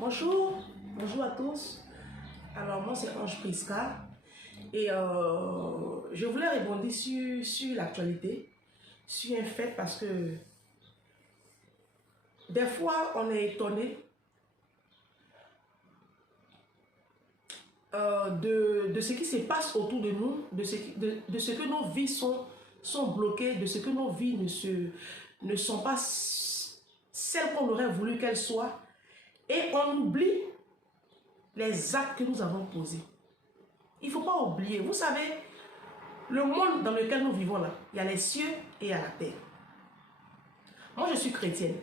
Bonjour, bonjour à tous. Alors moi c'est Ange Priska et je voulais rebondir sur l'actualité, sur un fait parce que des fois on est étonné de ce qui se passe autour de nous, de ce que nos vies sont bloquées, de ce que nos vies ne sont pas celles qu'on aurait voulu qu'elles soient. Et on oublie les actes que nous avons posés. Il ne faut pas oublier. Vous savez, le monde dans lequel nous vivons là, il y a les cieux et il y a la terre. Moi, je suis chrétienne.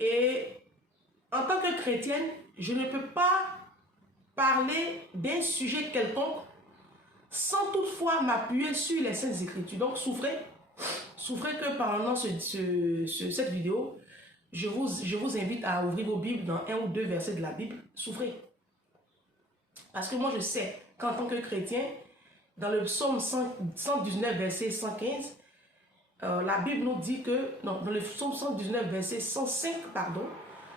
Et en tant que chrétienne, je ne peux pas parler d'un sujet quelconque sans toutefois m'appuyer sur les Saintes Écritures. Donc, souffrez que pendant cette vidéo, je vous invite à ouvrir vos Bibles dans un ou deux versets de la Bible. Souffrez. Parce que moi, je sais qu'en tant que chrétien, dans le psaume 119, verset 115, la Bible nous dit que, non, dans le psaume 119, verset 105, pardon,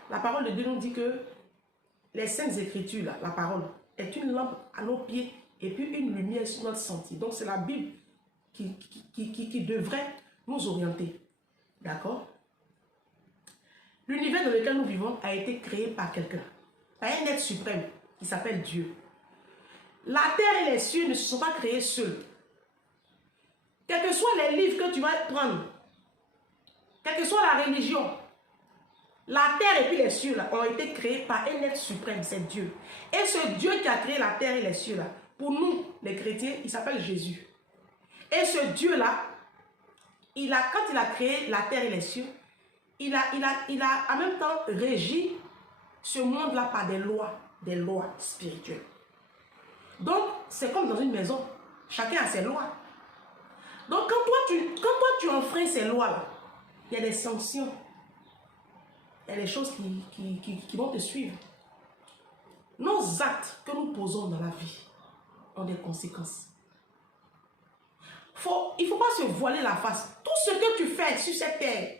la parole de Dieu nous dit que les Saintes Écritures, là, la parole, est une lampe à nos pieds et puis une lumière sur notre sentier. Donc, c'est la Bible qui devrait nous orienter. D'accord? L'univers dans lequel nous vivons a été créé par quelqu'un, par un être suprême qui s'appelle Dieu. La terre et les cieux ne se sont pas créés seuls. Quels que soient les livres que tu vas prendre, quelle que soit la religion, la terre et puis les cieux là, ont été créés par un être suprême, c'est Dieu. Et ce Dieu qui a créé la terre et les cieux là, pour nous, les chrétiens, il s'appelle Jésus. Et ce Dieu-là, quand il a créé la terre et les cieux, il a en même temps régi ce monde-là par des lois spirituelles. Donc, c'est comme dans une maison. Chacun a ses lois. Donc, quand toi, tu enfreins ces lois-là, il y a des sanctions. Il y a des choses qui vont te suivre. Nos actes que nous posons dans la vie ont des conséquences. Il ne faut pas se voiler la face. Tout ce que tu fais sur cette terre,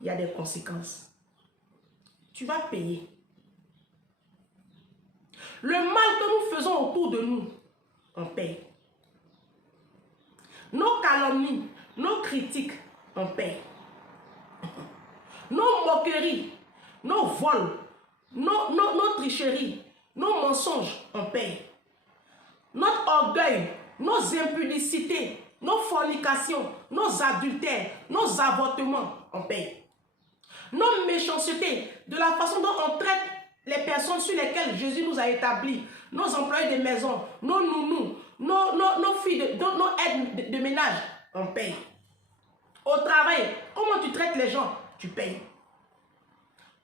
il y a des conséquences. Tu vas payer. Le mal que nous faisons autour de nous, on paye. Nos calomnies, nos critiques, on paye. Nos moqueries, nos vols, nos tricheries, nos mensonges, on paye. Notre orgueil, nos impudicités, nos fornications, nos adultères, nos avortements, on paye. Nos méchancetés, de la façon dont on traite les personnes sur lesquelles Jésus nous a établis, nos employés de maison, nos nounous, nos filles, nos aides de ménage, on paye. Au travail, comment tu traites les gens, tu payes.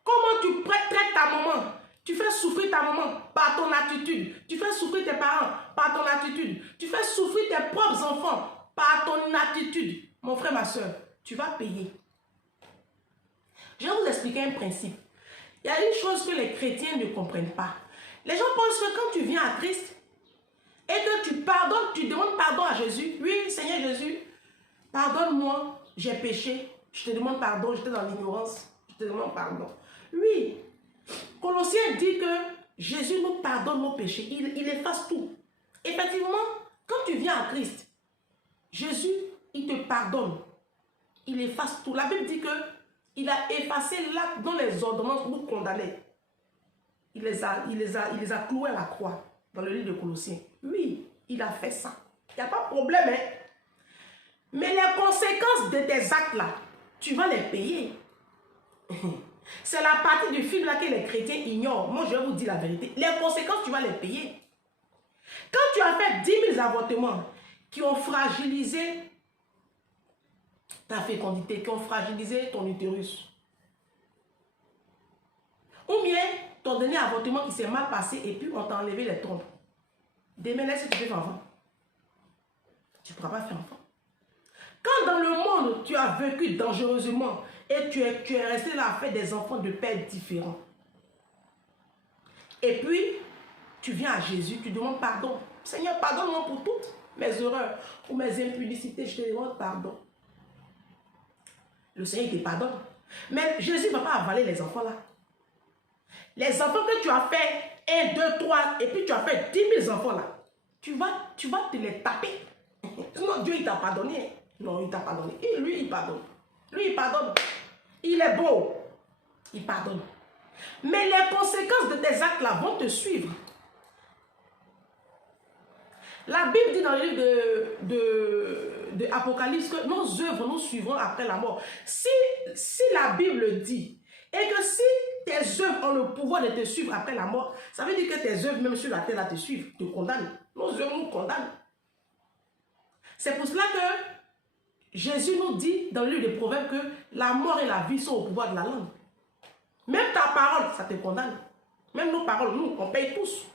Comment tu traites ta maman, tu fais souffrir ta maman par ton attitude, tu fais souffrir tes parents par ton attitude, tu fais souffrir tes propres enfants par ton attitude. Mon frère, ma soeur, tu vas payer. Je vais vous expliquer un principe. Il y a une chose que les chrétiens ne comprennent pas. Les gens pensent que quand tu viens à Christ et que tu pardonnes, tu demandes pardon à Jésus. Oui, Seigneur Jésus, pardonne-moi, j'ai péché. Je te demande pardon, j'étais dans l'ignorance. Je te demande pardon. Oui, Colossiens dit que Jésus nous pardonne nos péchés. Il efface tout. Effectivement, quand tu viens à Christ, Jésus, il te pardonne. Il efface tout. La Bible dit que il a effacé l'acte dont les ordonnances nous condamnaient. Il les a cloués à la croix dans le livre de Colossiens. Oui, il a fait ça. Il n'y a pas de problème. Hein? Mais les conséquences de tes actes-là, tu vas les payer. C'est la partie du film là que les chrétiens ignorent. Moi, je vais vous dire la vérité. Les conséquences, tu vas les payer. Quand tu as fait 10 000 avortements qui ont fragilisé ta fécondité, qui ont fragilisé ton utérus, ou bien ton dernier avortement qui s'est mal passé et puis on t'a enlevé les trompes. Demain, laisse que tu fais enfant. Tu ne pourras pas faire enfant. Quand dans le monde, tu as vécu dangereusement et tu es resté là à faire des enfants de pères différents. Et puis, tu viens à Jésus, tu demandes pardon. Seigneur, pardonne-moi pour toutes mes erreurs, pour mes impudicités, je te demande pardon. Le Seigneur te pardonne. Mais Jésus ne va pas avaler les enfants là. Les enfants que tu as fait 1, 2, 3, et puis tu as fait 10 000 enfants là, tu vas te les taper. Sinon Dieu il t'a pardonné. Non, il t'a pardonné. Et lui il pardonne. Lui il pardonne. Il est beau. Il pardonne. Mais les conséquences de tes actes là vont te suivre. La Bible dit dans le livre de Apocalypse que nos œuvres nous suivront après la mort. Si la Bible dit, et que si tes œuvres ont le pouvoir de te suivre après la mort, ça veut dire que tes œuvres, même sur la terre, là, te suivent, te condamnent. Nos œuvres nous condamnent. C'est pour cela que Jésus nous dit dans le livre des Proverbes que la mort et la vie sont au pouvoir de la langue. Même ta parole, ça te condamne. Même nos paroles, nous, on paye tous.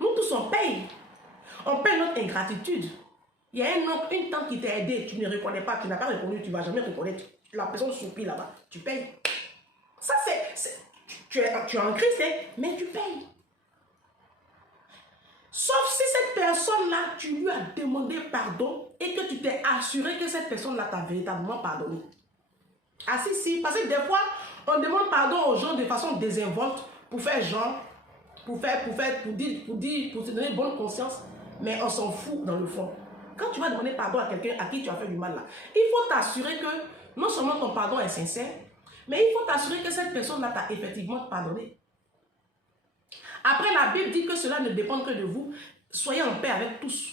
Nous tous, on paye. On paye notre ingratitude. Il y a une tante qui t'a aidé, tu ne reconnais pas, tu n'as pas reconnu, tu ne vas jamais reconnaître. La personne soupire là-bas, tu payes. Ça, tu es en Christ, mais tu payes. Sauf si cette personne-là, tu lui as demandé pardon et que tu t'es assuré que cette personne-là t'a véritablement pardonné. Ah si, parce que des fois, on demande pardon aux gens de façon désinvolte pour faire genre, pour te donner bonne conscience, mais on s'en fout dans le fond. Quand tu vas demander pardon à quelqu'un à qui tu as fait du mal là, il faut t'assurer que non seulement ton pardon est sincère, mais il faut t'assurer que cette personne-là t'a effectivement pardonné. Après, la Bible dit que cela ne dépend que de vous. Soyez en paix avec tous.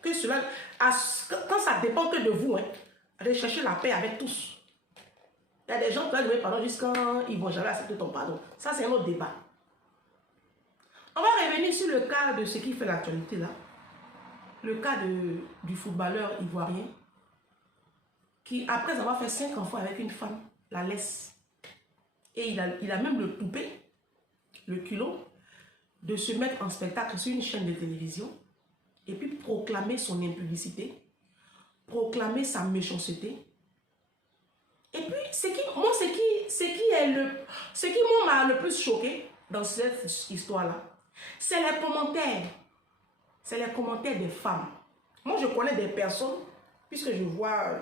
Que cela, quand ça dépend que de vous, allez chercher la paix avec tous. Il y a des gens qui vont demander pardon jusqu'à ils ne vont jamais accepter ton pardon. Ça, c'est un autre débat. On va revenir sur le cas de ce qui fait l'actualité là. Le cas du footballeur ivoirien qui, après avoir fait 5 enfants avec une femme, la laisse. Et il a même le toupet, le culot, de se mettre en spectacle sur une chaîne de télévision et puis proclamer son impudicité, proclamer sa méchanceté. Et puis, ce qui m'a le plus choqué dans cette histoire-là, c'est les commentaires. C'est les commentaires des femmes. Moi, je connais des personnes, puisque je vois,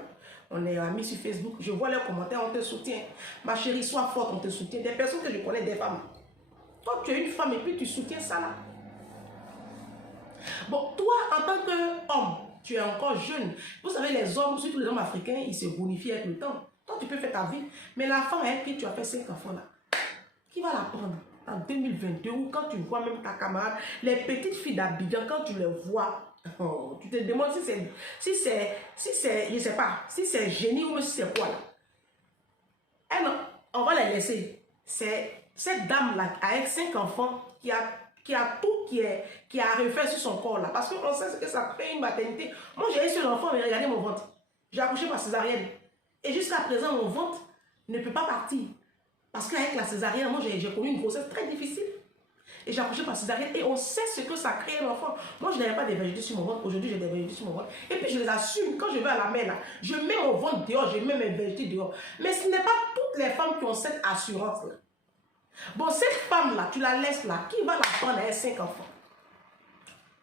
on est amis sur Facebook, je vois leurs commentaires, on te soutient. Ma chérie, sois forte, on te soutient. Des personnes que je connais, des femmes. Toi, tu es une femme et puis tu soutiens ça là. Bon, toi, en tant qu'homme, tu es encore jeune. Vous savez, les hommes, surtout les hommes africains, ils se bonifient avec le temps. Toi, tu peux faire ta vie. Mais la femme avec qui tu as fait 5 enfants là, qui va la prendre en 2022 ou quand tu vois même ta camarade, les petites filles d'Abidjan, quand tu les vois, oh, tu te demandes si c'est, je sais pas, si c'est génie ou si c'est quoi là. Eh non, on va les laisser. C'est cette dame-là, avec 5 enfants, qui a tout qui a refait sur son corps là. Parce qu'on sait ce que ça fait une maternité. Moi, j'ai un seul enfant, mais regardez mon ventre. J'ai accouché par césarienne. Et jusqu'à présent, mon ventre ne peut pas partir. Parce qu'avec la césarienne, moi, j'ai connu une grossesse très difficile. Et j'ai accouché par césarienne. Et on sait ce que ça crée un enfant. Moi, je n'avais pas des vergetures sur mon ventre. Aujourd'hui, j'ai des vergetures sur mon ventre. Et puis, je les assume. Quand je vais à la mer, là, je mets mon ventre dehors, je mets mes vergetures dehors. Mais ce n'est pas toutes les femmes qui ont cette assurance-là. Bon, cette femme-là, tu la laisses là. Qui va la prendre avec 5 enfants?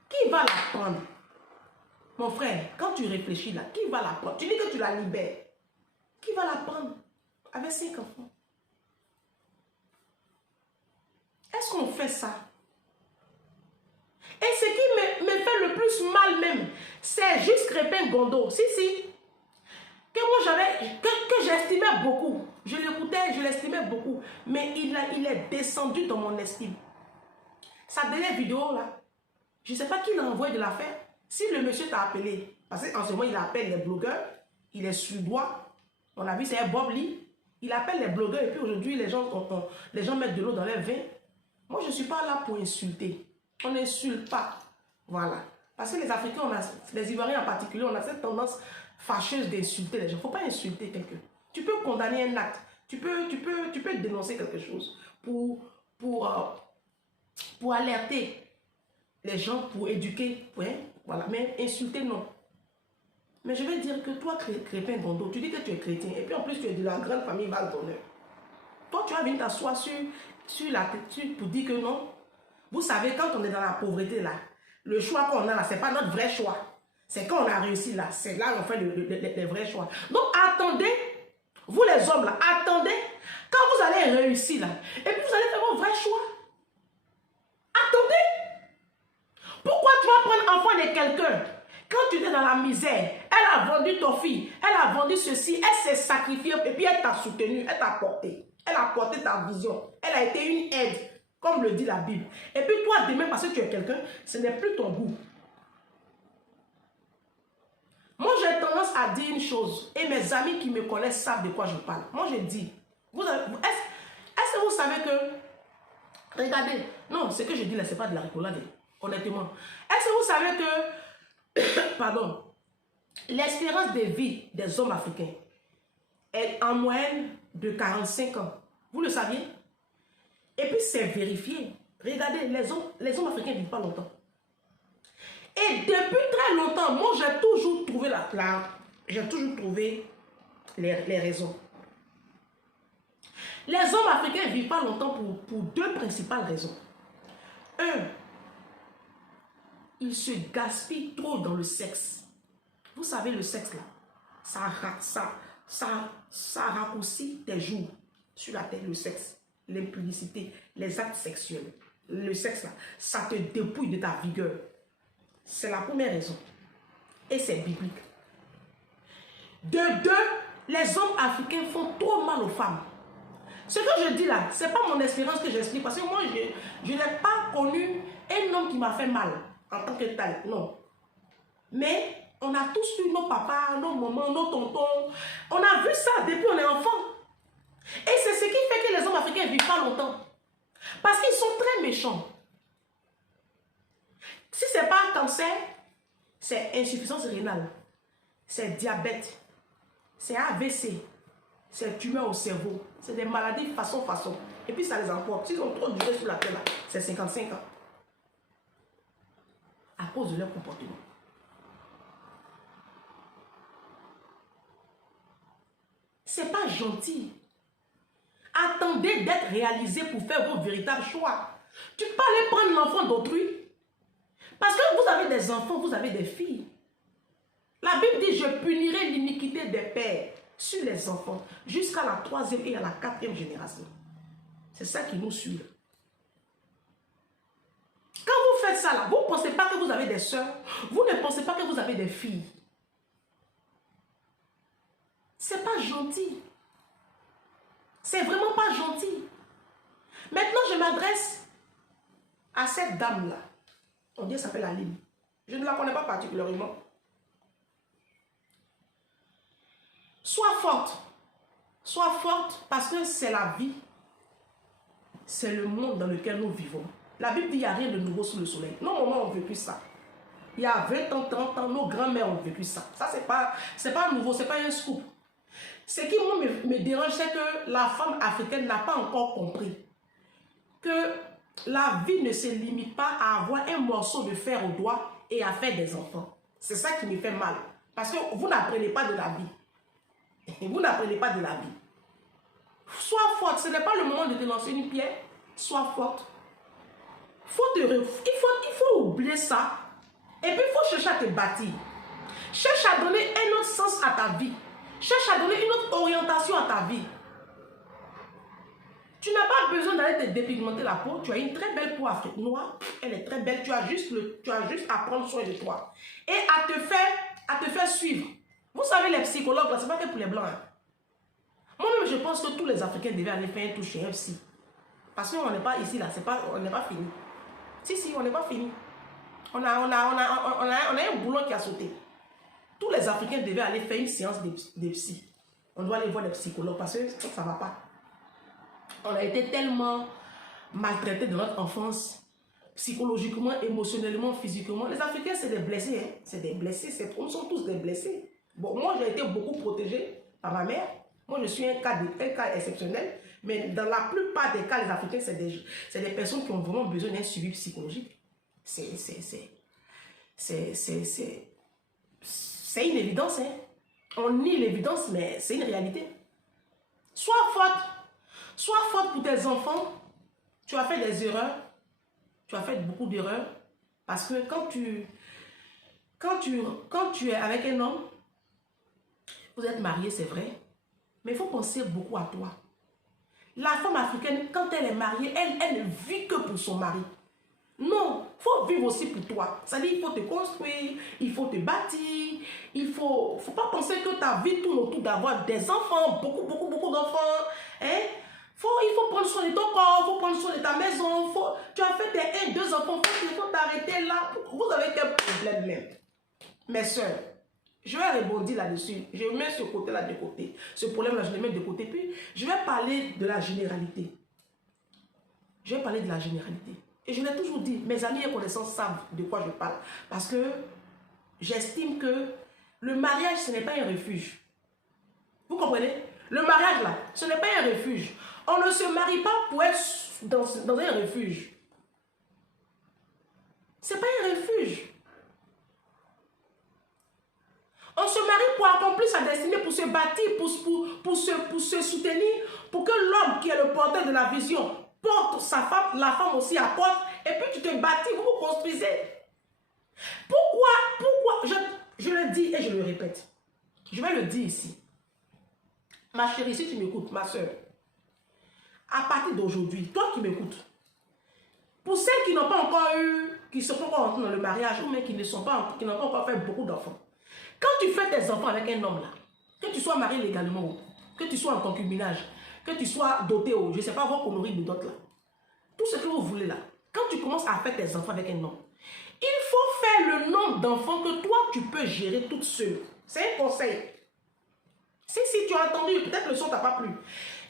Qui va la prendre? Mon frère, quand tu réfléchis là, qui va la prendre? Tu dis que tu la libères. Qui va la prendre avec 5 enfants? Est-ce qu'on fait ça? Et ce qui me fait le plus mal même, c'est juste Crépin Gondo. Si. Que moi que j'estimais beaucoup. Je l'écoutais, je l'estimais beaucoup. Mais il est descendu dans mon estime. Sa dernière vidéo là, je ne sais pas qui l'a envoyé de la faire. Si le monsieur t'a appelé, parce qu'en ce moment il appelle les blogueurs, il est suédois. On a vu, c'est un Bob Lee. Il appelle les blogueurs et puis aujourd'hui les gens mettent de l'eau dans leur vin. Moi je ne suis pas là pour insulter. On n'insulte pas. Voilà. Parce que les Africains, les Ivoiriens en particulier, on a cette tendance fâcheuse d'insulter les gens. Il ne faut pas insulter quelqu'un. Tu peux condamner un acte. Tu peux dénoncer quelque chose pour alerter les gens, pour éduquer. Ouais, voilà. Mais insulter, non. Mais je vais dire que toi, Crépin Gondo, tu dis que tu es chrétien. Et puis en plus, tu es de la grande famille Val d'Honneur. Toi, tu vas venir t'asseoir sur la tête pour dire que non. Vous savez, quand on est dans la pauvreté, là, le choix qu'on a là, ce n'est pas notre vrai choix. C'est quand on a réussi là. C'est là qu'on fait les vrais choix. Donc, attendez Vous les hommes là, attendez. Quand vous allez réussir là, et puis vous allez faire vos vrais choix. Attendez. Pourquoi tu vas prendre enfant de quelqu'un? Quand tu es dans la misère, elle a vendu ton fils, elle a vendu ceci, elle s'est sacrifiée et puis elle t'a soutenu, elle t'a porté. Elle a porté ta vision. Elle a été une aide, comme le dit la Bible. Et puis toi, demain, parce que tu es quelqu'un, ce n'est plus ton goût. Moi, j'ai tendance à dire une chose, et mes amis qui me connaissent savent de quoi je parle. Moi, je dis, est-ce que vous savez que, regardez, non, ce que je dis là, ce n'est pas de la rigolade, honnêtement. Est-ce que vous savez que, pardon, l'espérance de vie des hommes africains est en moyenne de 45 ans? Vous le saviez? Et puis, c'est vérifié. Regardez, les hommes africains ne vivent pas longtemps. Et depuis très longtemps, moi, j'ai toujours trouvé les raisons. Les hommes africains ne vivent pas longtemps pour deux principales raisons. Un, ils se gaspillent trop dans le sexe. Vous savez, le sexe, là, ça raccourcit tes jours sur la terre, le sexe, l'impudicité, les actes sexuels. Le sexe, là, ça te dépouille de ta vigueur. C'est la première raison. Et c'est biblique. De deux, les hommes africains font trop mal aux femmes. Ce que je dis là, ce n'est pas mon expérience que j'explique. Parce que moi, je n'ai pas connu un homme qui m'a fait mal en tant que tel. Non. Mais on a tous eu nos papas, nos mamans, nos tontons. On a vu ça depuis qu'on est enfant. Et c'est ce qui fait que les hommes africains ne vivent pas longtemps. Parce qu'ils sont très méchants. Si ce n'est pas cancer, c'est insuffisance rénale, c'est diabète, c'est AVC, c'est tumeur au cerveau, c'est des maladies façon. Et puis ça les emporte. S'ils ont trop duré sur la terre, c'est 55 ans. À cause de leur comportement. C'est pas gentil. Attendez d'être réalisé pour faire vos véritables choix. Tu peux aller prendre l'enfant d'autrui. Parce que vous avez des enfants, vous avez des filles. La Bible dit, je punirai l'iniquité des pères sur les enfants jusqu'à la 3e et à la 4e génération. C'est ça qui nous suit. Quand vous faites ça, là, vous ne pensez pas que vous avez des soeurs, vous ne pensez pas que vous avez des filles. C'est pas gentil. C'est vraiment pas gentil. Maintenant, je m'adresse à cette dame-là. On dit qu'elle s'appelle Aline. Je ne la connais pas particulièrement. Sois forte. Sois forte parce que c'est la vie. C'est le monde dans lequel nous vivons. La Bible dit qu'il n'y a rien de nouveau sous le soleil. Nos mamans ont vécu ça. Il y a 20 ans, 30 ans, nos grands-mères ont vécu ça. Ça, c'est pas nouveau, c'est pas un scoop. Ce qui me dérange, c'est que la femme africaine n'a pas encore compris que la vie ne se limite pas à avoir un morceau de fer au doigt et à faire des enfants. C'est ça qui me fait mal. Parce que vous n'apprenez pas de la vie. Vous n'apprenez pas de la vie. Sois forte. Ce n'est pas le moment de te lancer une pierre. Sois forte. Il faut oublier ça. Et puis, il faut chercher à te bâtir. Cherche à donner un autre sens à ta vie. Cherche à donner une autre orientation à ta vie. Tu n'as pas besoin d'aller te dépigmenter la peau. Tu as une très belle peau noire. Elle est très belle. Tu as juste à prendre soin de toi. Et à te faire suivre. Vous savez, les psychologues, ce n'est pas que pour les blancs. Hein. Moi-même, je pense que tous les Africains devaient aller faire un tour chez un psy. Parce qu'on n'est pas ici, là. On n'est pas fini. Si, on n'est pas fini. On a un boulot qui a sauté. Tous les Africains devaient aller faire une séance de psy. On doit aller voir des psychologues parce que ça ne va pas. On a été tellement maltraités dans notre enfance, psychologiquement, émotionnellement, physiquement. Les Africains, c'est des blessés. Hein? C'est des blessés. Nous sommes tous des blessés. Bon, moi, j'ai été beaucoup protégé par ma mère. Moi, je suis un cas exceptionnel. Mais dans la plupart des cas, les Africains, c'est des personnes qui ont vraiment besoin d'un suivi psychologique. C'est une évidence. Hein? On nie l'évidence, mais c'est une réalité. Sois forte. Sois forte pour tes enfants. Tu as fait des erreurs. Tu as fait beaucoup d'erreurs. Parce que quand tu es avec un homme, vous êtes marié, c'est vrai. Mais il faut penser beaucoup à toi. La femme africaine, quand elle est mariée, elle ne vit que pour son mari. Non, il faut vivre aussi pour toi. C'est-à-dire, il faut te construire, il faut te bâtir, il ne faut pas penser que ta vie tourne autour d'avoir des enfants, beaucoup d'enfants. Hein? Il faut prendre soin de ton corps, il faut prendre soin de ta maison. Tu as fait tes 1, 2 enfants, il faut t'arrêter là. Vous avez quel problème même? Mes soeurs, je vais rebondir là-dessus. Je mets ce côté-là de côté. Ce problème-là, je le mets de côté. Puis, je vais parler de la généralité. Je vais parler de la généralité. Et je l'ai toujours dit, mes amis et connaissances savent de quoi je parle. Parce que j'estime que le mariage, ce n'est pas un refuge. Vous comprenez? Le mariage, là, ce n'est pas un refuge. On ne se marie pas pour être dans un refuge. Ce n'est pas un refuge. On se marie pour accomplir sa destinée, pour se bâtir, pour se soutenir, pour que l'homme qui est le porteur de la vision porte sa femme, la femme aussi apporte, et puis tu te bâtis, vous vous construisez. Pourquoi je le dis et je le répète. Je vais le dire ici. Ma chérie, si tu m'écoutes, ma soeur, à partir d'aujourd'hui, toi qui m'écoutes, pour celles qui n'ont pas encore eu, qui ne sont pas encore entrées dans le mariage, ou même qui n'ont pas encore fait beaucoup d'enfants, quand tu fais tes enfants avec un homme là, que tu sois marié légalement, que tu sois en concubinage, que tu sois doté, je ne sais pas, vos conneries de dot là, tout ce que vous voulez là, quand tu commences à faire tes enfants avec un homme, il faut faire le nombre d'enfants que toi tu peux gérer toute seule. C'est un conseil. Si tu as entendu, peut-être le son t'a pas plu.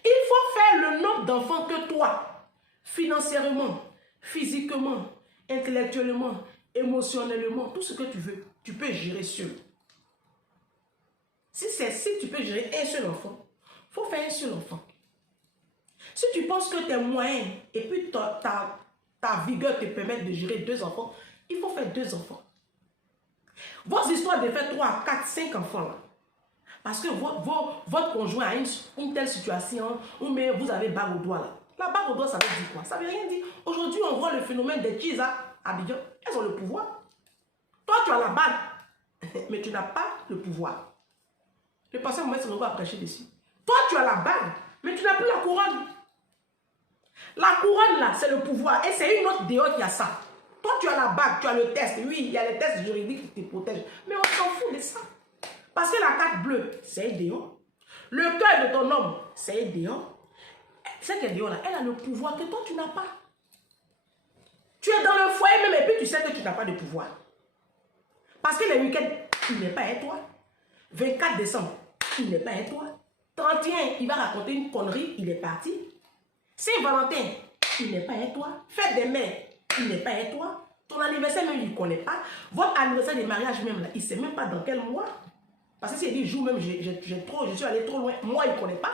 Il faut faire le nombre d'enfants que toi, financièrement, physiquement, intellectuellement, émotionnellement, tout ce que tu veux, tu peux gérer seul. Si tu peux gérer un seul enfant, il faut faire un seul enfant. Si tu penses que tes moyens et puis ta vigueur te permettent de gérer 2 enfants, il faut faire 2 enfants. Vos histoires de faire 3, 4, 5 enfants là, parce que votre conjoint a une telle situation où vous avez bague au doigt là. La bague au doigt, ça veut dire quoi? Ça veut rien dire. Aujourd'hui, on voit le phénomène des cheese à Abidjan. Elles ont le pouvoir. Toi, tu as la bague, mais tu n'as pas le pouvoir. Le pasteur Mohamed Sanogo a prêché dessus. Toi, tu as la bague, mais tu n'as plus la couronne. La couronne, là, c'est le pouvoir. Et c'est une autre dehors qui a ça. Toi, tu as la bague, tu as le test. Oui, il y a les tests juridiques qui te protègent. Mais on s'en fout de ça. Parce que la carte bleue, c'est un déon. Le cœur de ton homme, c'est un déon. Cette déon-là, elle a le pouvoir que toi, tu n'as pas. Tu es dans le foyer même et puis tu sais que tu n'as pas de pouvoir. Parce que le week-end, il n'est pas à toi. 24 décembre, il n'est pas à toi. 31, il va raconter une connerie, il est parti. Saint-Valentin, il n'est pas à toi. Fête des mères, il n'est pas à toi. Ton anniversaire même, il ne connaît pas. Votre anniversaire de mariage même, là, il ne sait même pas dans quel mois. Parce que s'il dit jour même, je suis allé trop loin, moi, il ne connaît pas.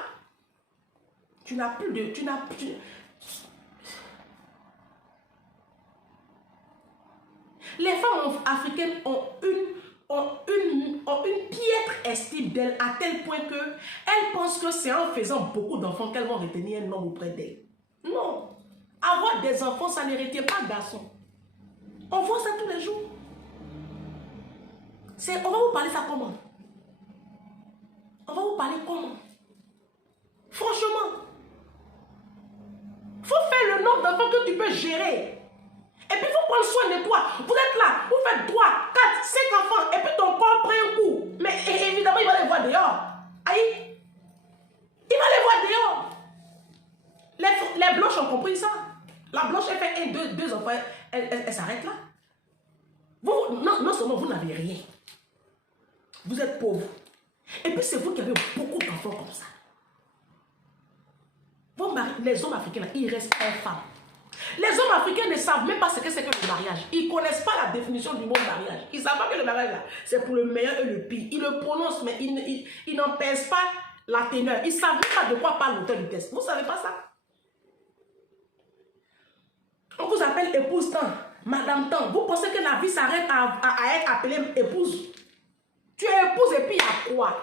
Tu n'as plus de... Les femmes africaines ont une piètre estime d'elles à tel point qu'elles pensent que c'est en faisant beaucoup d'enfants qu'elles vont retenir un homme auprès d'elles. Non. Avoir des enfants, ça ne retient pas de garçon. On voit ça tous les jours. On va vous parler ça comment? On va vous parler comment? Franchement. Il faut faire le nombre d'enfants que tu peux gérer. Et puis, il faut prendre soin de toi. Vous êtes là, vous faites 3, 4, 5 enfants, et puis ton corps prend un coup. Mais évidemment, il va les voir dehors. Aïe. Il va les voir dehors. Les blanches ont compris ça. La blanche, elle fait 2 enfants, elle s'arrête là. Non seulement vous n'avez rien. Vous êtes pauvre. Et puis, c'est vous qui avez beaucoup d'enfants comme ça. Les hommes africains, là, ils restent infâmes. Les hommes africains ne savent même pas ce que c'est que le mariage. Ils ne connaissent pas la définition du mot mariage. Ils ne savent pas que le mariage, là, c'est pour le meilleur et le pire. Ils le prononcent, mais ils n'en pèsent pas la teneur. Ils ne savent même pas de quoi parle l'auteur du texte. Vous ne savez pas ça? On vous appelle épouse temps, madame temps. Vous pensez que la vie s'arrête à être appelée épouse? Tu es épouse et puis il y a quoi?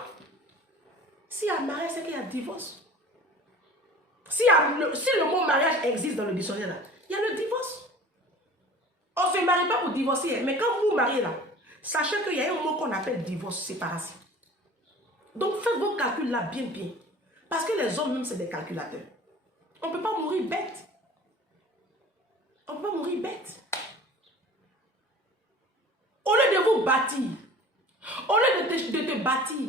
S'il y a mariage, c'est qu'il y a divorce. Si le mot mariage existe dans le dictionnaire, là, il y a le divorce. On ne se marie pas pour divorcer, mais quand vous vous mariez là, sachez qu'il y a un mot qu'on appelle divorce, séparation. Donc faites vos calculs là bien. Parce que les hommes même, c'est des calculateurs. On ne peut pas mourir bête. On ne peut pas mourir bête. Au lieu de vous bâtir, au lieu de te bâtir,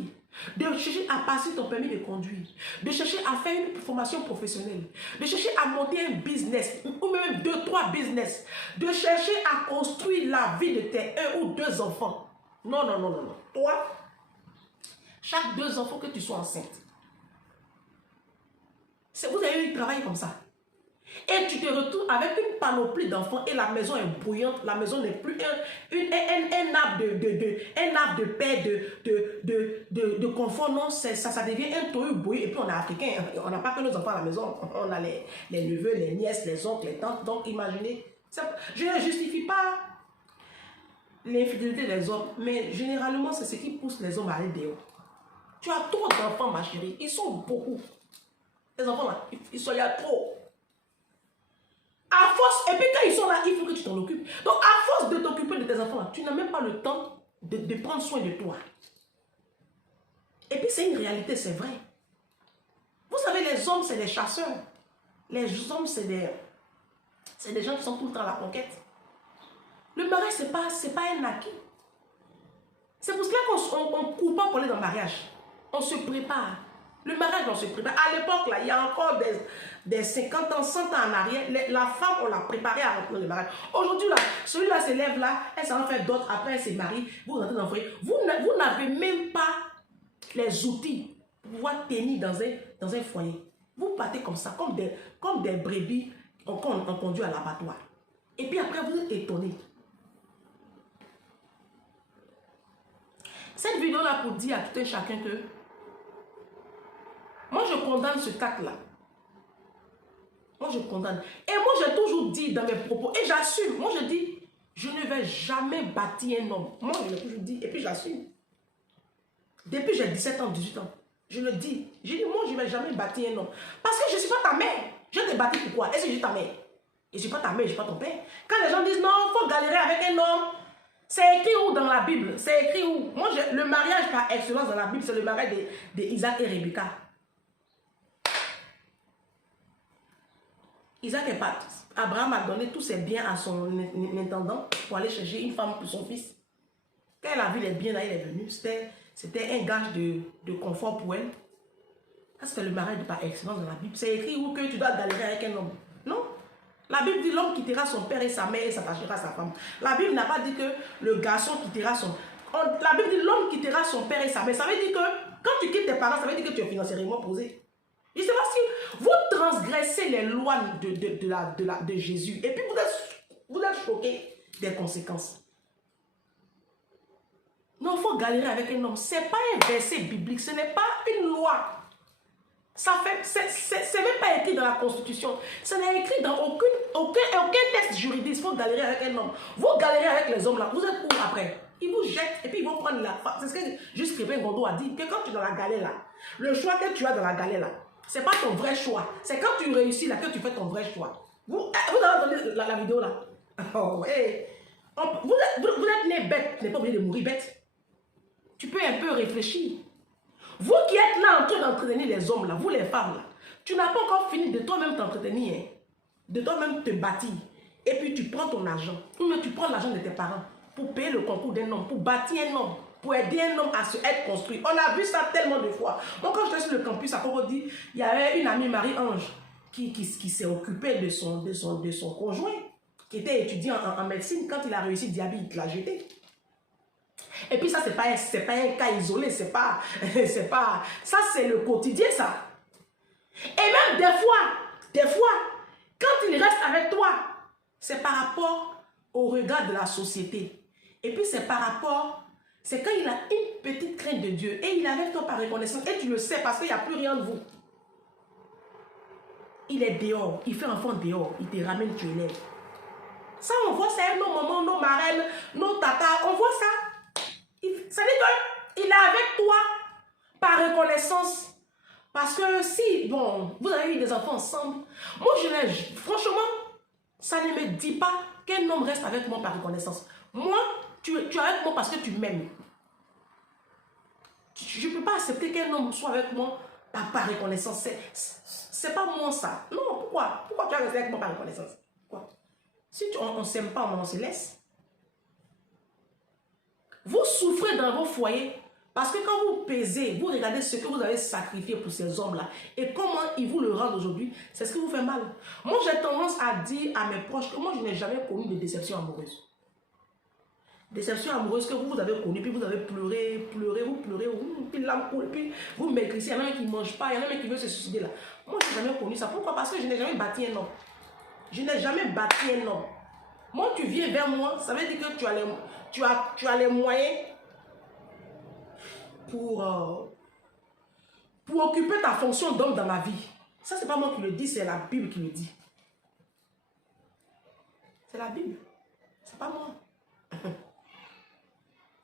de chercher à passer ton permis de conduire, de chercher à faire une formation professionnelle, de chercher à monter un business, ou même 2-3 business, de chercher à construire la vie de tes 1 ou 2 enfants. Non, non, non, non, non. Toi, chaque 2 enfants que tu sois enceinte, vous avez eu un travail comme ça. Et tu te retrouves avec une panoplie d'enfants et la maison est bouillante, la maison n'est plus un arbre de paix, de confort. Non, ça devient un tohu bouilli. Et puis on est africain, on n'a pas que nos enfants à la maison, on a les neveux, les nièces, les oncles, les tantes. Donc imaginez, je ne justifie pas l'infidélité des hommes, mais généralement c'est ce qui pousse les hommes à aller dehors. Tu as trop d'enfants, ma chérie, ils sont beaucoup. Les enfants là, il y a trop. À force, et puis quand ils sont là, il faut que tu t'en occupes. Donc à force de t'occuper de tes enfants là, tu n'as même pas le temps de prendre soin de toi. Et puis c'est une réalité, c'est vrai. Vous savez, les hommes, c'est des chasseurs. Les hommes, c'est des gens qui sont tout le temps à la conquête. Le mariage, c'est pas un acquis. C'est pour cela qu'on ne court pas pour aller dans le mariage. On se prépare. Le mariage, on se prépare. À l'époque, là, il y a encore des 50 ans, 100 ans en arrière, la femme, on l'a préparée à rentrer dans le mariage. Aujourd'hui, là, celui-là se lève là, elle s'en fait d'autres, après elle se marie, vous rentrez dans le foyer. Vous n'avez même pas les outils pour pouvoir tenir dans un foyer. Vous partez comme ça, comme des brebis qu'on conduit à l'abattoir. Et puis après, vous êtes étonnés. Cette vidéo-là pour dire à tout un chacun que moi, je condamne ce acte-là. Moi, je condamne. Et moi, j'ai toujours dit dans mes propos, et j'assume, moi, je dis, je ne vais jamais bâtir un homme. Moi, je l'ai toujours dit, et puis j'assume. Depuis j'ai 17 ans, 18 ans, je le dis. Je dis, moi, je ne vais jamais bâtir un homme. Parce que je ne suis pas ta mère. Je t'ai bâti pourquoi? Est-ce que je suis ta mère? Et je ne suis pas ta mère, je ne suis pas ton père. Quand les gens disent, non, il faut galérer avec un homme, c'est écrit où dans la Bible? C'est écrit où? Moi, le mariage par excellence dans la Bible, c'est le mariage d'Isaac et Rebecca. Isaac est parti. Abraham a donné tous ses biens à son intendant pour aller chercher une femme pour son fils. Quand elle a vu les biens là, il est venu. C'était un gage de confort pour elle. Ça, c'est le mariage par excellence dans la Bible. C'est écrit où que tu dois galérer avec un homme. Non. La Bible dit l'homme quittera son père et sa mère et s'attachera à sa femme. La Bible n'a pas dit que le garçon quittera son... La Bible dit l'homme quittera son père et sa mère. Ça veut dire que quand tu quittes tes parents, ça veut dire que tu es financièrement posé. Je sais pas si vous transgressez les lois de Jésus et puis vous êtes choqués des conséquences. Non, il faut galérer avec un homme. Ce n'est pas un verset biblique, ce n'est pas une loi. C'est même pas écrit dans la Constitution. Ce n'est écrit dans aucun texte juridique. Il faut galérer avec un homme. Vous galérez avec les hommes là, vous êtes où après? Ils vous jettent et puis ils vont prendre la... C'est ce que juste Crépin Gondo a dit, que quand tu es dans la galère là, le choix que tu as dans la galère là, ce n'est pas ton vrai choix. C'est quand tu réussis là que tu fais ton vrai choix. Vous avez entendu la vidéo là? Oh, hey. Vous êtes né bête. Tu n'es pas obligé de mourir bête. Tu peux un peu réfléchir. Vous qui êtes là en train d'entraîner les hommes là, vous les femmes là, tu n'as pas encore fini de toi-même t'entretenir, hein, de toi-même te bâtir. Et puis tu prends ton argent. Ou même tu prends l'argent de tes parents pour payer le concours d'un homme, pour bâtir un homme, pour aider un homme à se être construit. On a vu ça tellement de fois. Moi, quand j'étais sur le campus à Cocody, il y avait une amie Marie-Ange qui s'est occupée de son conjoint, qui était étudiant en médecine. Quand il a réussi diabète, il l'a jeté. Et puis ça, c'est pas un cas isolé, c'est pas... Ça, c'est le quotidien, ça. Et même des fois, quand il reste avec toi, c'est par rapport au regard de la société. Et puis c'est par rapport... C'est quand il a une petite crainte de Dieu et il avec toi par reconnaissance. Et tu le sais parce qu'il n'y a plus rien de vous. Il est dehors, il fait enfant dehors, il te ramène, tu élèves. Ça, on voit ça, nos mamans, nos marraines, nos tatas, on voit ça. Ça veut dire qu'il est avec toi par reconnaissance. Parce que si, bon, vous avez eu des enfants ensemble, moi, franchement, ça ne me dit pas qu'un homme reste avec moi par reconnaissance. Moi, tu es avec moi parce que tu m'aimes. Je ne peux pas accepter qu'un homme soit avec moi par reconnaissance. C'est pas moi ça. Non, pourquoi? Pourquoi tu as resté avec moi par reconnaissance? Pourquoi? Si on ne s'aime pas, on se laisse. Vous souffrez dans vos foyers parce que quand vous pesez, vous regardez ce que vous avez sacrifié pour ces hommes-là et comment ils vous le rendent aujourd'hui, c'est ce qui vous fait mal. Moi, j'ai tendance à dire à mes proches que moi, je n'ai jamais connu de déception amoureuse. Déception amoureuse que vous avez connue, puis vous avez pleuré, puis l'âme coule, puis vous maigrissez. Il y en a un qui ne mange pas, il y en a un qui veut se suicider là. Moi, je n'ai jamais connu ça. Pourquoi? Parce que je n'ai jamais bâti un homme. Je n'ai jamais bâti un homme. Moi, tu viens vers moi, ça veut dire que tu as les moyens pour occuper ta fonction d'homme dans ma vie. Ça, c'est pas moi qui le dis, c'est la Bible qui le dit. C'est la Bible. C'est pas moi.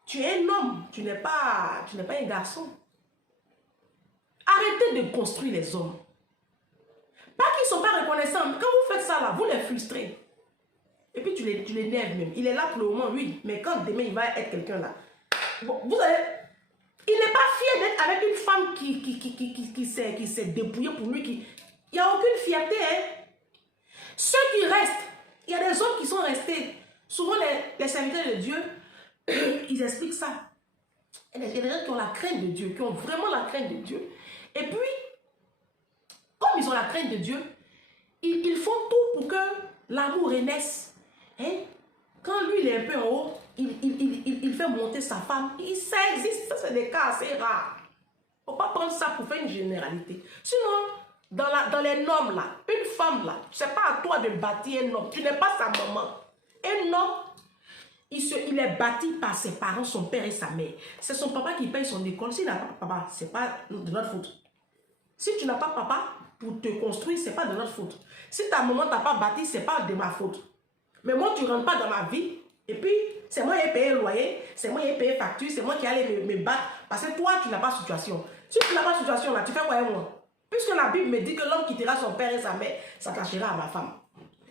Tu es un homme, tu n'es pas un garçon. Arrêtez de construire les hommes. Pas qu'ils ne sont pas reconnaissants, mais quand vous faites ça là, vous les frustrez. Et puis tu l'énerves même. Il est là pour le moment, oui, mais quand demain il va être quelqu'un là, bon, vous allez... Il n'est pas fier d'être avec une femme qui s'est dépouillée pour lui. Il n'y a aucune fierté. Hein? Ceux qui restent, il y a des hommes qui sont restés. Souvent les serviteurs de Dieu, ils expliquent ça. Il y a des gens qui ont la crainte de Dieu, qui ont vraiment la crainte de Dieu. Et puis, comme ils ont la crainte de Dieu, ils font tout pour que l'amour renaisse. Hein? Quand lui, il est un peu en haut, il fait monter sa femme. Ça existe, ça c'est des cas assez rares. Il ne faut pas prendre ça pour faire une généralité. Sinon, dans les normes là, une femme là, ce n'est pas à toi de bâtir un homme. Tu n'es pas sa maman. Un homme, il est bâti par ses parents, son père et sa mère. C'est son papa qui paye son école. S'il n'a pas papa, ce n'est pas de notre faute. Si tu n'as pas papa pour te construire, ce n'est pas de notre faute. Si ta maman t'a pas bâti, ce n'est pas de ma faute. Mais moi, tu ne rentres pas dans ma vie. Et puis, c'est moi qui ai payé le loyer, c'est moi qui ai payé facture, c'est moi qui allais me battre. Parce que toi, tu n'as pas de situation. Si tu n'as pas de situation, là, tu fais quoi avec moi? Puisque la Bible me dit que l'homme quittera son père et sa mère, s'attachera à ma femme.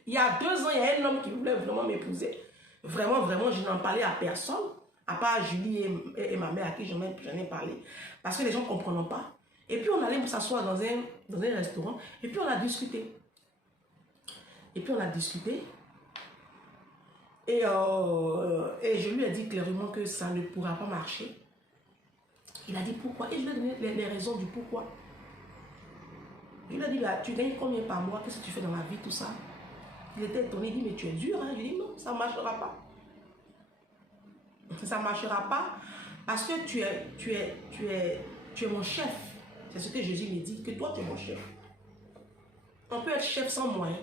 Il y a 2 ans, il y a un homme qui voulait vraiment m'épouser. Vraiment, je n'en parlais à personne, à part Julie et ma mère à qui j'en ai parlé. Parce que les gens ne comprenaient pas. Et puis, on allait s'asseoir dans un restaurant, et puis on a discuté. Et je lui ai dit clairement que ça ne pourra pas marcher. Il a dit pourquoi. Et je lui ai donné les raisons du pourquoi. Je lui ai dit, bah, tu gagnes combien par mois? Qu'est-ce que tu fais dans la vie, tout ça? Il était étonné, il dit, mais tu es dur. Hein? Je lui ai dit, non, ça ne marchera pas. Ça ne marchera pas parce que tu es mon chef. C'est ce que Jésus me dit, que toi, tu es mon chef. On peut être chef sans moyens.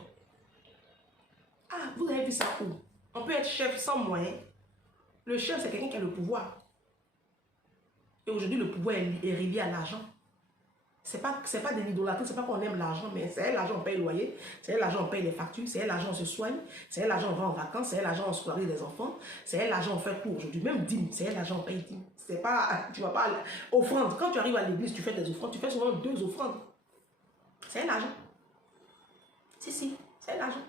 Ah, vous avez vu ça où? On peut être chef sans moyens. Le chef, c'est quelqu'un qui a le pouvoir. Et aujourd'hui, le pouvoir est relié à l'argent. C'est pas de l'idolâtrie, c'est pas qu'on aime l'argent, mais c'est l'argent, on paye le loyer, c'est l'argent, on paye les factures, c'est l'argent, on se soigne, c'est l'argent, on va en vacances, c'est l'argent, on scolarise des enfants, c'est l'argent, on fait tout aujourd'hui. Même dîme, c'est l'argent, on paye dîme. C'est pas, tu vas pas, offrande. Quand tu arrives à l'église, tu fais des offrandes, tu fais souvent 2 offrandes. C'est l'argent. Si, c'est l'argent.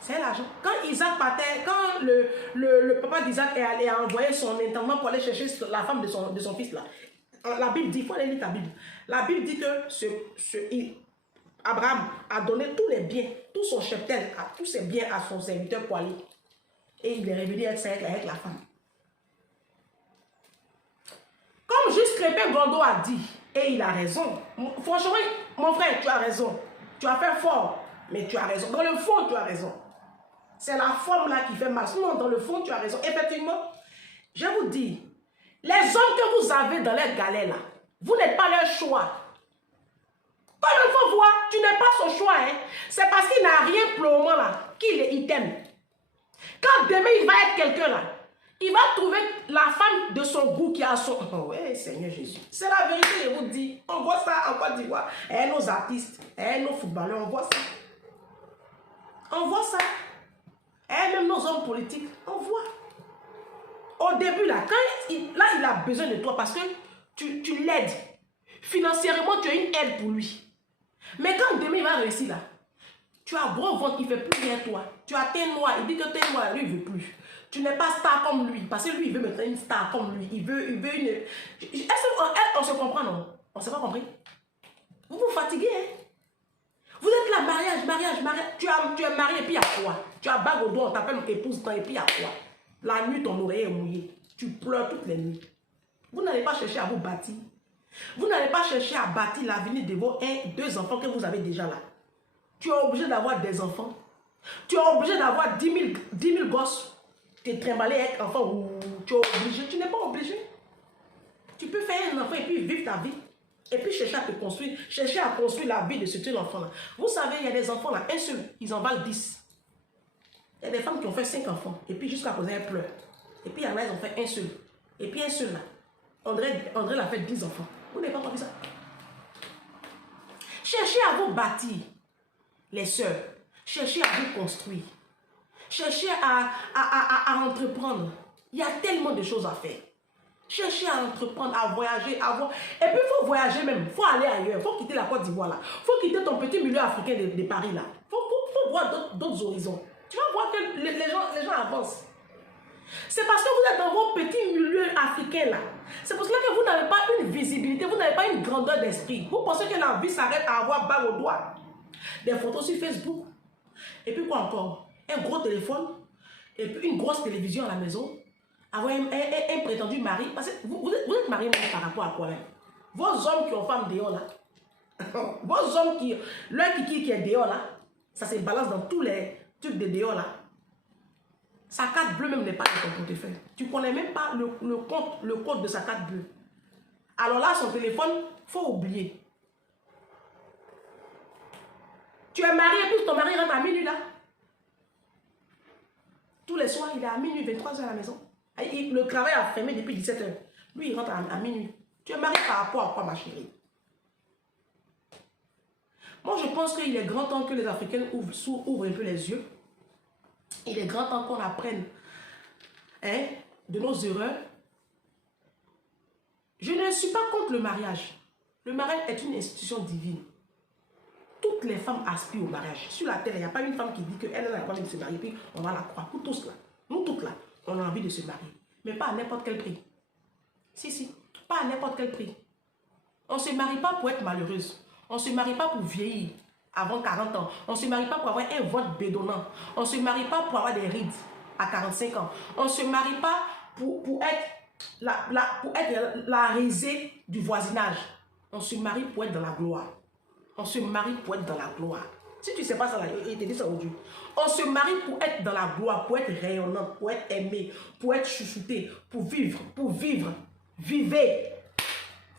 C'est l'argent. Quand Isaac partait, quand le papa d'Isaac est allé envoyer son intendant pour aller chercher la femme de son fils là, la Bible dit, il faut aller lire ta Bible. La Bible dit que Abraham a donné tous les biens, tout son cheptel, tous ses biens à son serviteur pour aller. Et il est revenu avec la femme. Comme juste Crépin Gondo a dit, et il a raison. Franchement, mon frère, tu as raison. Tu as fait fort, mais tu as raison. Dans le fond, tu as raison. C'est la forme là qui fait mal. Sinon, dans le fond, tu as raison. Effectivement, je vous dis, les hommes que vous avez dans les galères là, vous n'êtes pas leur choix. Quand il faut voir, tu n'es pas son choix. Hein. C'est parce qu'il n'a rien pour le moment là, qu'il t'aime. Quand demain il va être quelqu'un là, il va trouver la femme de son goût qui a son... Oh ouais, Seigneur Jésus. C'est la vérité, je vous dis. On voit ça en Côte d'Ivoire. Et nos artistes, et nos footballeurs, on voit ça. On voit ça. Et même nos hommes politiques, on voit. Au début, là, il a besoin de toi parce que tu l'aides. Financièrement, tu es une aide pour lui. Mais quand demain, il va réussir, là, Tu as gros ventre, il ne fait plus rien toi. Tu as teint noir, il dit que teint noir, lui, il ne veut plus. Tu n'es pas star comme lui, parce que lui, il veut mettre une star comme lui. Il veut une... On se comprend, non? On ne s'est pas compris? Vous vous fatiguez, hein? Vous êtes là, mariage. Tu es marié et puis il y a quoi? Tu as bague au doigt, on t'appelle épouse, et puis il y a quoi? La nuit, ton oreille est mouillée. Tu pleures toutes les nuits. Vous n'allez pas chercher à vous bâtir. Vous n'allez pas chercher à bâtir l'avenir de vos 2 enfants que vous avez déjà là. Tu es obligé d'avoir des enfants. Tu es obligé d'avoir 10 000 gosses. Tu es trimballé avec un enfant ou tu es obligé. Tu n'es pas obligé. Tu peux faire un enfant et puis vivre ta vie. Et puis chercher à te construire. Chercher à construire la vie de ce enfant-là. Vous savez, il y a des enfants là, un seul, ils en valent 10. Il y a des femmes qui ont fait 5 enfants. Et puis jusqu'à cause elles pleurent. Et puis il y en a, ils ont fait un seul. Et puis un seul là. André l'a fait 10 enfants. Vous n'avez pas compris ça? Cherchez à vous bâtir, les sœurs. Cherchez à vous construire. Cherchez à entreprendre. Il y a tellement de choses à faire. Cherchez à entreprendre, à voyager, à voir. Et puis, il faut voyager même. Il faut aller ailleurs. Il faut quitter la Côte d'Ivoire là. Il faut quitter ton petit milieu africain de Paris là. Il faut voir d'autres horizons. Tu vas voir que les gens avancent. C'est parce que vous êtes dans vos petits milieux africains là. C'est pour cela que vous n'avez pas une visibilité, vous n'avez pas une grandeur d'esprit. Vous pensez que la vie s'arrête à avoir bague au doigt. Des photos sur Facebook. Et puis quoi encore? Un gros téléphone. Et puis une grosse télévision à la maison. Avoir un prétendu mari. Parce que vous êtes marié même par rapport à quoi même? Vos hommes qui ont femme dehors là. Vos hommes qui... Leur kiki qui est dehors là. Ça se balance dans tous les trucs de dehors là. Sa carte bleue même n'est pas dans ton portefeuille. Tu ne connais même pas le code de sa carte bleue. Alors là, son téléphone, il faut oublier. Tu es marié, puis ton mari rentre à minuit là. Tous les soirs, il est à minuit, 23h à la maison. Le travail a fermé depuis 17h. Lui, il rentre à minuit. Tu es marié par rapport à quoi, ma chérie? Moi, je pense qu'il est grand temps que les Africains ouvrent un peu les yeux. Il est grand temps qu'on apprenne de nos erreurs. Je ne suis pas contre le mariage. Le mariage est une institution divine. Toutes les femmes aspirent au mariage. Sur la terre, il n'y a pas une femme qui dit qu'elle n'a pas envie de se marier, puis on va la croire. Pour tous là, nous toutes là, on a envie de se marier. Mais pas à n'importe quel prix. Si, pas à n'importe quel prix. On ne se marie pas pour être malheureuse. On ne se marie pas pour vieillir avant 40 ans. On ne se marie pas pour avoir un ventre bédonnant. On ne se marie pas pour avoir des rides à 45 ans. On ne se marie pas pour être la risée du voisinage. On se marie pour être dans la gloire. On se marie pour être dans la gloire. Si tu ne sais pas ça, là, il te dit ça aujourd'hui. On se marie pour être dans la gloire, pour être rayonnant, pour être aimé, pour être chouchouté, pour vivre. Vivez.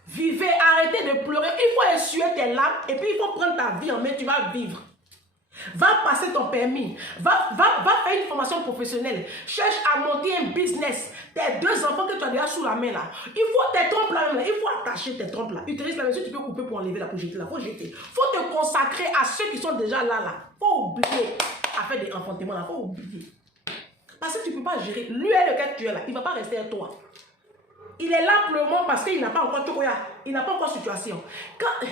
Vivez, arrêtez de pleurer. Il faut essuyer tes larmes et puis il faut prendre ta vie en main, tu vas vivre. Va passer ton permis. Va faire une formation professionnelle. Cherche à monter un business. Tes 2 enfants que tu as déjà sous la main là. Il faut tes trompes là, il faut attacher tes trompes là. Utilise la main, tu peux couper pour enlever là, pour jeter là. Faut jeter. Faut te consacrer à ceux qui sont déjà là. Faut oublier à faire des enfantements là. Faut oublier. Parce que tu ne peux pas gérer. Lui est lequel tu es là. Il ne va pas rester avec toi. Il est là pour le moment parce qu'il n'a pas encore il n'a pas encore situation. Quand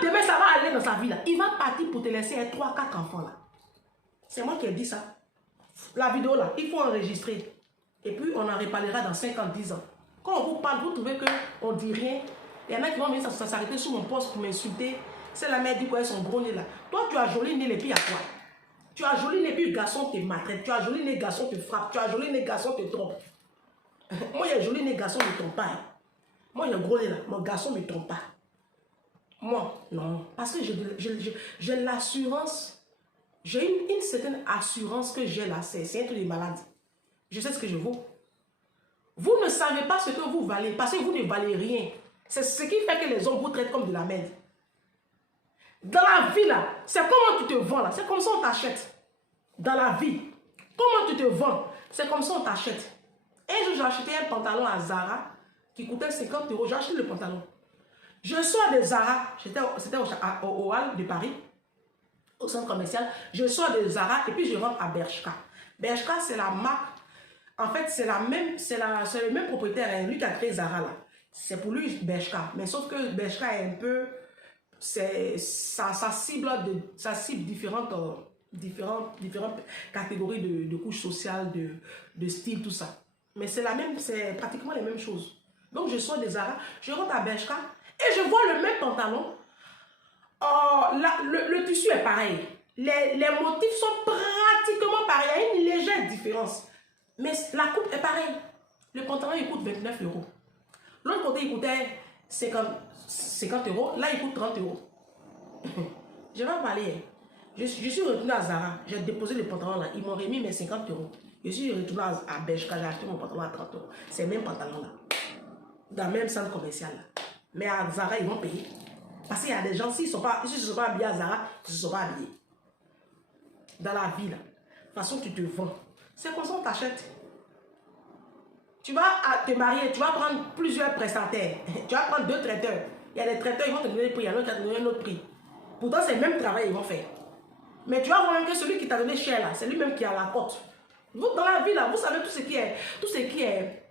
demain ça va aller dans sa vie là, il va partir pour te laisser 3, 4 enfants là. C'est moi qui ai dit ça. La vidéo là, il faut enregistrer. Et puis on en reparlera dans 5 ans, 10 ans. Quand on vous parle, vous trouvez qu'on ne dit rien. Il y en a qui vont venir s'arrêter sur mon poste pour m'insulter. C'est la mère dit quoi, son gros nez là. Toi tu as joli nez et puis à toi. Tu as joli nez puis le garçon te maltraite. Tu as joli nez, garçon te frappe. Tu as joli nez, garçon te trompe. Moi, il y a joli nez, garçon ne me trompe pas. Moi, il y a gros nez là. Mon garçon ne me trompe pas. Moi, non. Parce que j'ai l'assurance. J'ai une certaine assurance que j'ai là. C'est un truc de malade. Je sais ce que je vaux. Vous ne savez pas ce que vous valez. Parce que vous ne valez rien. C'est ce qui fait que les hommes vous traitent comme de la merde. Dans la vie là, c'est comment tu te vends là. C'est comme ça on t'achète. Dans la vie. Comment tu te vends. C'est comme ça on t'achète. Un jour, j'ai acheté un pantalon à Zara qui coûtait 50 €. J'ai acheté le pantalon. Je sors de Zara. C'était au hall de Paris, au centre commercial. Je sors de Zara et puis je rentre à Bershka. Bershka, c'est la marque. En fait, c'est le même propriétaire. Lui qui a créé Zara là. C'est pour lui Bershka. Mais sauf que Bershka est un peu... ça cible différentes catégories de couches sociales, de style, tout ça. Mais c'est pratiquement les mêmes choses. Donc je sors des Zara, je rentre à Bershka et je vois le même pantalon. Le tissu est pareil. Les motifs sont pratiquement pareils. Il y a une légère différence. Mais la coupe est pareille. Le pantalon, il coûte 29 euros. L'autre côté, il coûtait 50 euros. Là, il coûte 30 euros. Je vais en parler. Je suis retourné à Zara. J'ai déposé le pantalon là. Ils m'ont remis mes 50 euros. Je suis retourné à Bershka. J'ai acheté mon pantalon à 30 euros. C'est le même pantalon là. Dans le même centre commercial là. Mais à Zara, ils vont payer. Parce qu'il y a des gens, s'ils ne sont pas habillés à Zara, ils ne se sont pas habillés. Dans la vie là. De toute façon, tu te vends. C'est comme ça qu'on t'achète. Tu vas te marier, tu vas prendre plusieurs prestataires. Tu vas prendre 2 traiteurs. Il y a des traiteurs, ils vont te donner le prix, il y en a qui vont te donner un autre prix. Pourtant, c'est le même travail qu'ils vont faire. Mais tu vas voir que celui qui t'a donné cher là, c'est lui-même qui a la cote. Vous, dans la vie là, vous savez tout ce qui est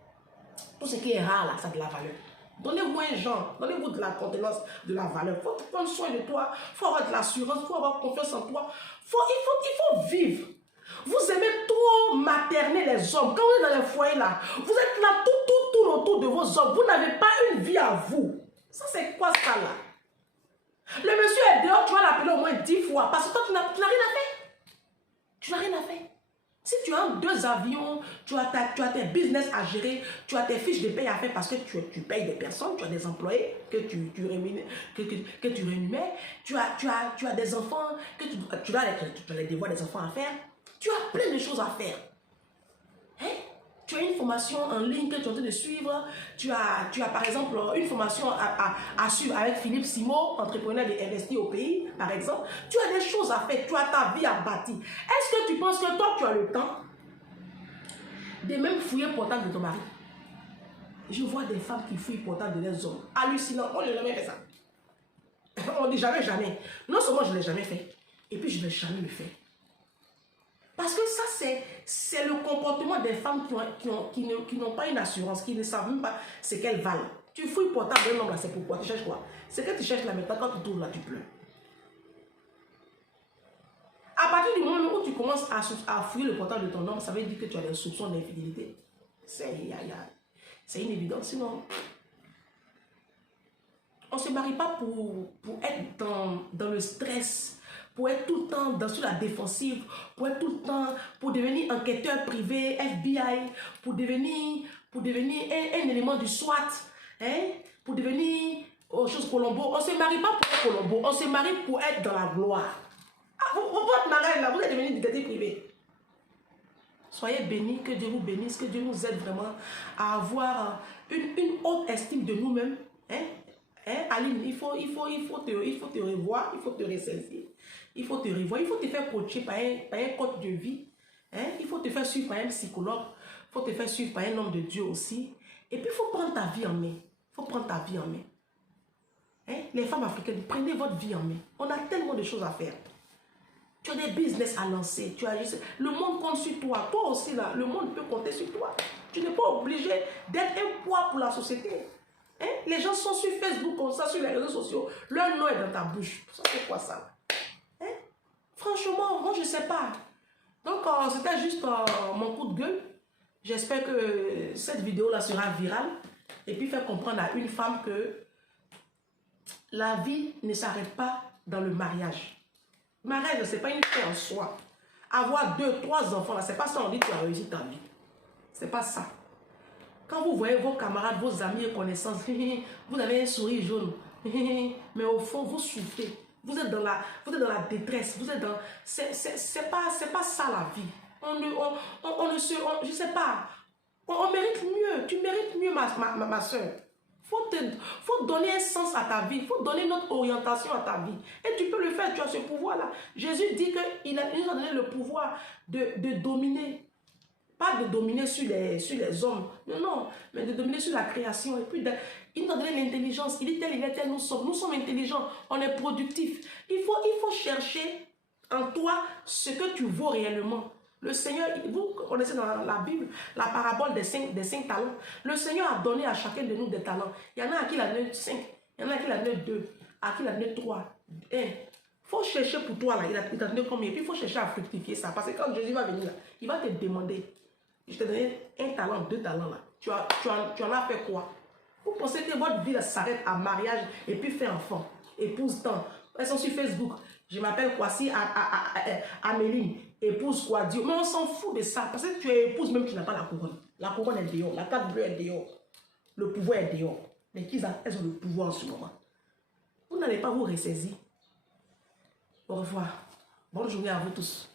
rare là, ça a de la valeur. Donnez-vous un genre, donnez-vous de la contenance, de la valeur. Il faut prendre soin de toi, il faut avoir de l'assurance, il faut avoir confiance en toi. Il faut vivre. Vous aimez trop materner les hommes. Quand vous êtes dans les foyers là, vous êtes là tout autour de vos hommes. Vous n'avez pas une vie à vous. Ça, c'est quoi ça là? Le monsieur est dehors, tu vas l'appeler au moins 10 fois. Parce que toi, tu n'as rien à faire. Tu n'as rien à faire. Si tu as 2 avions, tu as tes business à gérer, tu as tes fiches de paye à faire parce que tu payes des personnes, tu as des employés que tu rémunères, tu as des enfants, que tu as les devoirs des enfants à faire. Tu as plein de choses à faire. Hein? Tu as une formation en ligne que tu es en train de suivre. Tu as par exemple une formation à suivre avec Philippe Simo, entrepreneur de Investir au pays, par exemple. Tu as des choses à faire. Tu as ta vie à bâtir. Est-ce que tu penses que toi, tu as le temps de même fouiller le portable de ton mari? Je vois des femmes qui fouillent le portable de leurs hommes. Hallucinant. Moi, je n'ai jamais fait ça. On ne dit jamais, jamais. Non seulement je ne l'ai jamais fait, et puis je ne vais jamais le faire. Parce que ça, c'est le comportement des femmes qui n'ont pas une assurance, qui ne savent même pas ce qu'elles valent. Tu fouilles le portable d'un homme là, c'est pourquoi? Tu cherches quoi? C'est que tu cherches là maintenant, quand tu tournes là, tu pleures. À partir du moment où tu commences à fouiller le portable de ton homme, ça veut dire que tu as des soupçons d'infidélité. C'est une évidence, sinon... On ne se marie pas pour être dans le stress, pour être tout le temps sur la défensive, pour être tout le temps, pour devenir enquêteur privé, FBI, pour devenir un élément du SWAT, hein, pour devenir autre chose Colombo. On ne se marie pas pour être Colombo, on se marie pour être dans la gloire. Ah, votre mariage là, vous êtes devenu détective privé. Soyez bénis, que Dieu vous bénisse, que Dieu nous aide vraiment à avoir une haute estime de nous-mêmes. Hein? Hein, Aline, il faut te revoir, il faut te ressaisir, il faut te revoir, il faut te faire coacher par un coach de vie, hein, il faut te faire suivre par un psychologue, il faut te faire suivre par un homme de Dieu aussi. Et puis il faut prendre ta vie en main, il faut prendre ta vie en main. Hein? Les femmes africaines, prenez votre vie en main. On a tellement de choses à faire. Tu as des business à lancer, le monde compte sur toi, toi aussi là, le monde peut compter sur toi. Tu n'es pas obligé d'être un poids pour la société. Hein? Les gens sont sur Facebook comme ça, sur les réseaux sociaux. Leur nom est dans ta bouche. Ça c'est quoi ça? Hein? Franchement, moi je ne sais pas. Donc c'était juste mon coup de gueule. J'espère que cette vidéo-là sera virale. Et puis faire comprendre à une femme que la vie ne s'arrête pas dans le mariage. Mariage, ce n'est pas une fin en soi. Avoir 2, 3 enfants, ce n'est pas ça on dit que tu as réussi ta vie. Ce n'est pas ça. Quand vous voyez vos camarades, vos amis et connaissances, vous avez un sourire jaune. Mais au fond, vous souffrez. Vous êtes dans la détresse. Vous ête dans... C'est pas ça la vie. Je sais pas. On mérite mieux. Tu mérites mieux, ma soeur. Faut donner un sens à ta vie. Il faut donner notre orientation à ta vie. Et tu peux le faire. Tu as ce pouvoir-là. Jésus dit qu'il nous a donné le pouvoir de dominer. Pas de dominer sur les hommes, non, mais de dominer sur la création. Et puis, il nous a donné l'intelligence. Il dit tel, il est tel, nous sommes intelligents, on est productifs. Il faut chercher en toi ce que tu vaux réellement. Le Seigneur, vous connaissez dans la Bible, la parabole des 5 talents. Le Seigneur a donné à chacun de nous des talents. Il y en a à qui il a donné 5, il y en a à qui il a donné 2. À qui il a donné 3. Il faut chercher pour toi, là. Il t'a donné combien? Et puis il faut chercher à fructifier ça. Parce que quand Jésus va venir, là, il va te demander. Je t'ai donné 1 talent, 2 talents, là. Tu en as fait quoi? Vous pensez que votre vie s'arrête à mariage et puis fait enfant? Épouse tant. Elles sont sur Facebook. Je m'appelle Kwasi Améline. Épouse quoi Dieu. Mais on s'en fout de ça. Parce que tu es épouse, même tu n'as pas la couronne. La couronne est dehors. La carte bleue est dehors. Le pouvoir est dehors. Mais elles ont le pouvoir en ce moment. Vous n'allez pas vous ressaisir. Au revoir. Bonne journée à vous tous.